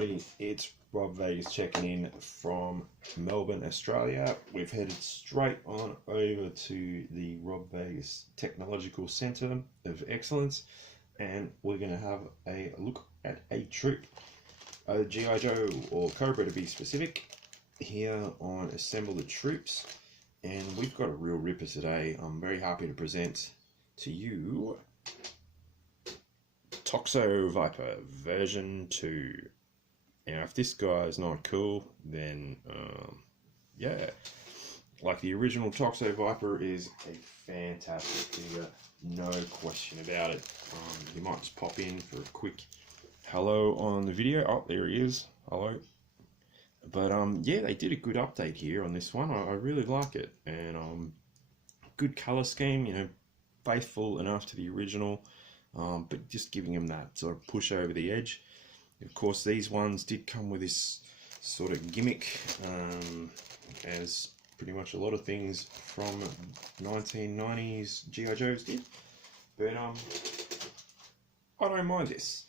everybody, it's Rob Vegas checking in from Melbourne, Australia. We've headed straight on over to the Rob Vegas Technological Centre of Excellence, and we're going to have a look at a troop, a G.I. Joe or Cobra to be specific, here on Assemble the Troops. And we've got a real ripper today. I'm very happy to present to you TOXO Viper version 2. Now, if this guy is not cool, then yeah, like the original TOXO Viper is a fantastic figure, no question about it. You might just pop in for a quick hello on the video. Oh, there he is. Hello. But yeah, they did a good update here on this one. I really like it, and good color scheme. You know, faithful enough to the original. But just giving them that sort of push over the edge. Of course, these ones did come with this sort of gimmick, as pretty much a lot of things from 1990s G.I. Joes did. But I don't mind this.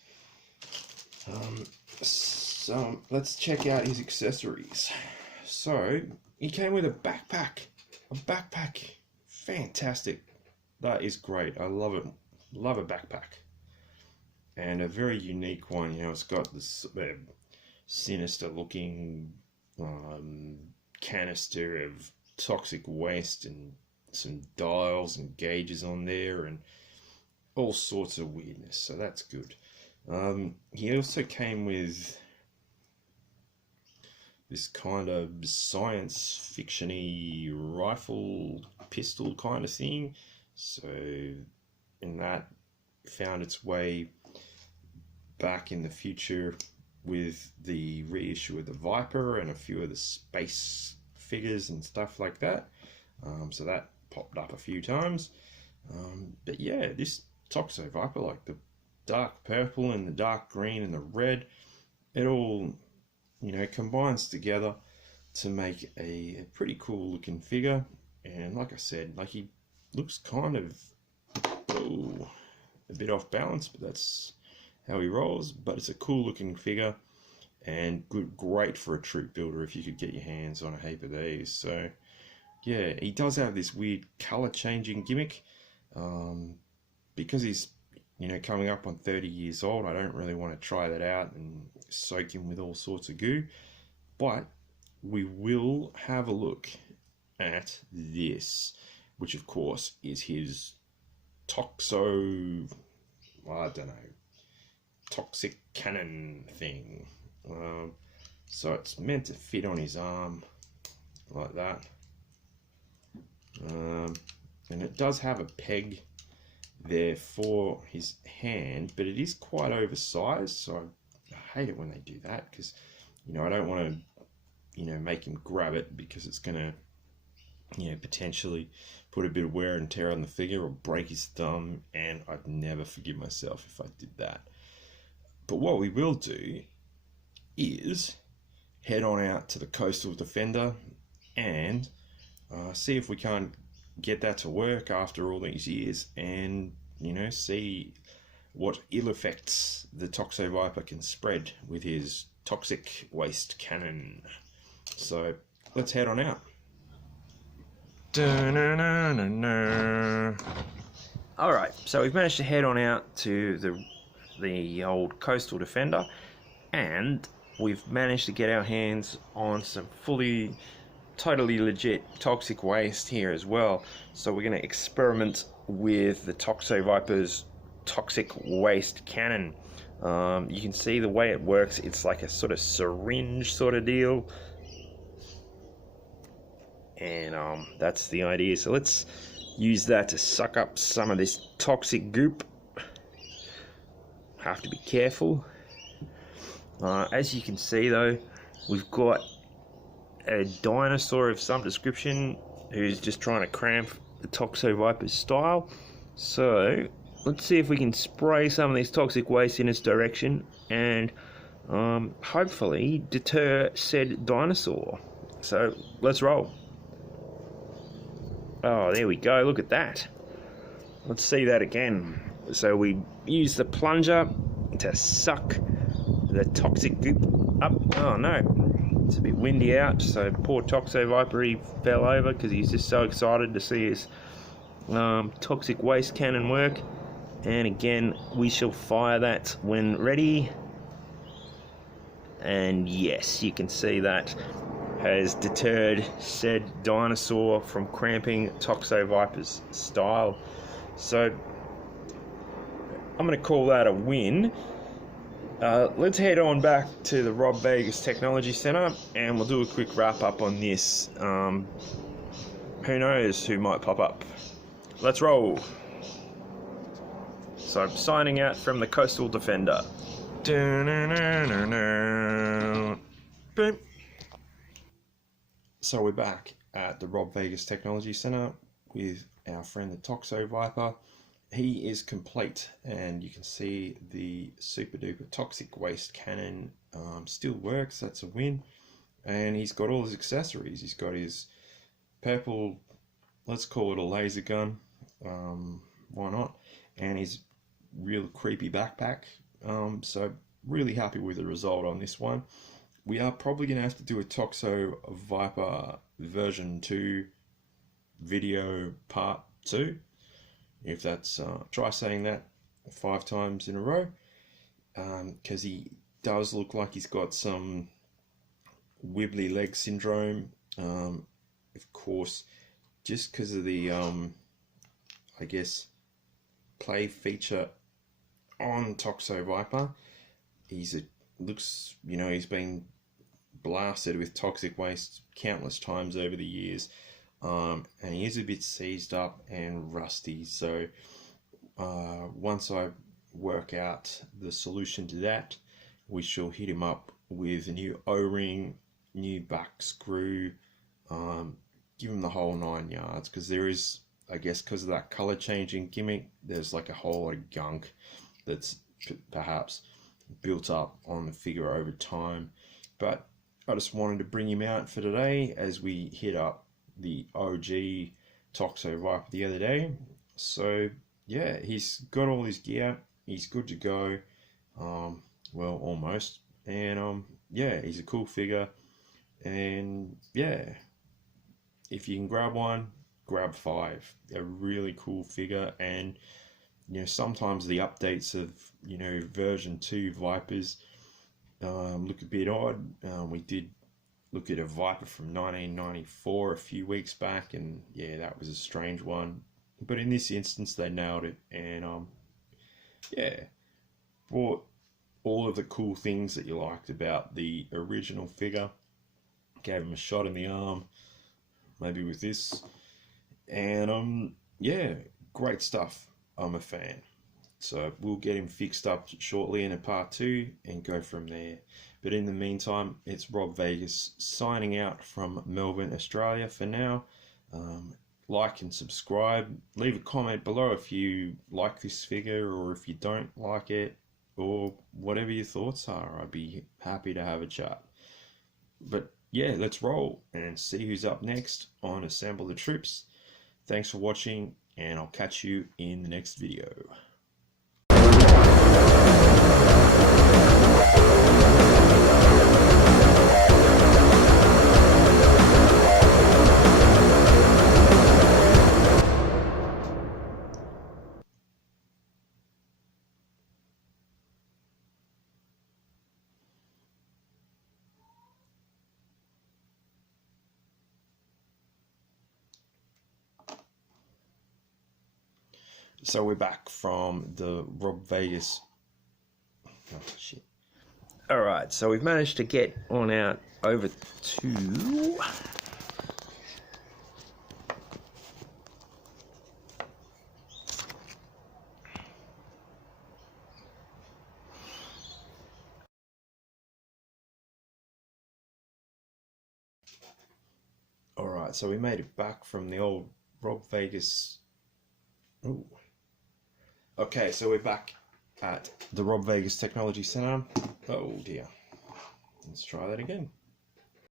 So let's check out his accessories. So he came with a backpack. Fantastic. That is great. I love it. Love a backpack, and a very unique one. You know, it's got this sinister looking canister of toxic waste and some dials and gauges on there and all sorts of weirdness, so that's good. He also came with this kind of science fiction-y rifle pistol kind of thing, so and that found its way back in the future with the reissue of the Viper and a few of the space figures and stuff like that. So that popped up a few times. But yeah, this TOXO Viper, like the dark purple and the dark green and the red, it all, you know, combines together to make a pretty cool looking figure. And like I said, like he looks kind of a bit off balance, but that's how he rolls. But it's a cool looking figure and great for a troop builder if you could get your hands on a heap of these. So yeah, he does have this weird color changing gimmick. Because he's, you know, coming up on 30 years old, I don't really want to try that out and soak him with all sorts of goo, but we will have a look at this, which of course is his TOXO, well, I don't know, toxic cannon thing. So it's meant to fit on his arm like that, and it does have a peg there for his hand, but it is quite oversized, so I hate it when they do that, because, you know, I don't want to, you know, make him grab it, because it's gonna, you know, potentially put a bit of wear and tear on the figure or break his thumb, and I'd never forgive myself if I did that. But what we will do is head on out to the Coastal Defender and see if we can't get that to work after all these years, and, you know, see what ill effects the TOXO Viper can spread with his toxic waste cannon. So let's head on out. Alright, so we've managed to head on out to the old Coastal Defender, and we've managed to get our hands on some totally legit toxic waste here as well. So we're going to experiment with the TOXO Viper's toxic waste cannon. You can see the way it works. It's like a sort of syringe sort of deal, and that's the idea. So let's use that to suck up some of this toxic goop. Have to be careful. As you can see though, we've got a dinosaur of some description who's just trying to cramp the TOXO Viper's style. So let's see if we can spray some of this toxic waste in its direction and hopefully deter said dinosaur. So let's roll. Oh, there we go, look at that. Let's see that again. So we use the plunger to suck the toxic goop up. Oh no, it's a bit windy out, so poor Toxo Viper, he fell over because he's just so excited to see his toxic waste cannon work. And again, we shall fire that when ready. And yes, you can see that has deterred said dinosaur from cramping Toxo Viper's style. So I'm going to call that a win. Let's head on back to the Rob Vegas Technology Center and we'll do a quick wrap up on this. Who knows who might pop up. Let's roll. So I'm signing out from the Coastal Defender. Boom. So we're back at the Rob Vegas Technology Center with our friend the Toxo Viper. He is complete, and you can see the super duper toxic waste cannon still works. That's a win. And he's got all his accessories. He's got his purple, let's call it a laser gun, why not, and his real creepy backpack. So really happy with the result on this one. We are probably going to have to do a Toxo Viper version 2 video part 2. If that's, try saying that 5 times in a row, because he does look like he's got some wibbly leg syndrome. Of course, just because of the, I guess, play feature on Toxo Viper, looks, you know, he's been blasted with toxic waste countless times over the years. And he is a bit seized up and rusty, so once I work out the solution to that, we shall hit him up with a new O-ring, new back screw, give him the whole 9 yards, because there is, I guess, because of that color changing gimmick, there's like a whole lot of gunk that's perhaps built up on the figure over time. But I just wanted to bring him out for today as we hit up the OG Toxo Viper the other day. So yeah, he's got all his gear, he's good to go, well, almost, and yeah, he's a cool figure, and yeah, if you can grab one, grab 5. A really cool figure. And you know, sometimes the updates of, you know, version 2 Vipers look a bit odd. We did look at a Viper from 1994 a few weeks back, and yeah, that was a strange one. But in this instance, they nailed it, and yeah, brought all of the cool things that you liked about the original figure. Gave him a shot in the arm, maybe with this, and yeah, great stuff. I'm a fan. So we'll get him fixed up shortly in a part 2 and go from there. But in the meantime, it's Rob Vegas signing out from Melbourne, Australia for now. Like and subscribe. Leave a comment below if you like this figure or if you don't like it, or whatever your thoughts are. I'd be happy to have a chat. But yeah, let's roll and see who's up next on Assemble the Troops. Thanks for watching, and I'll catch you in the next video. So we're back from the Rob Vegas. Oh shit. Alright, so we've managed to get on out over to Alright, so we made it back from the old Rob Vegas. Ooh. Okay, so we're back at the Rob Vegas Technology Center. Oh dear. Let's try that again.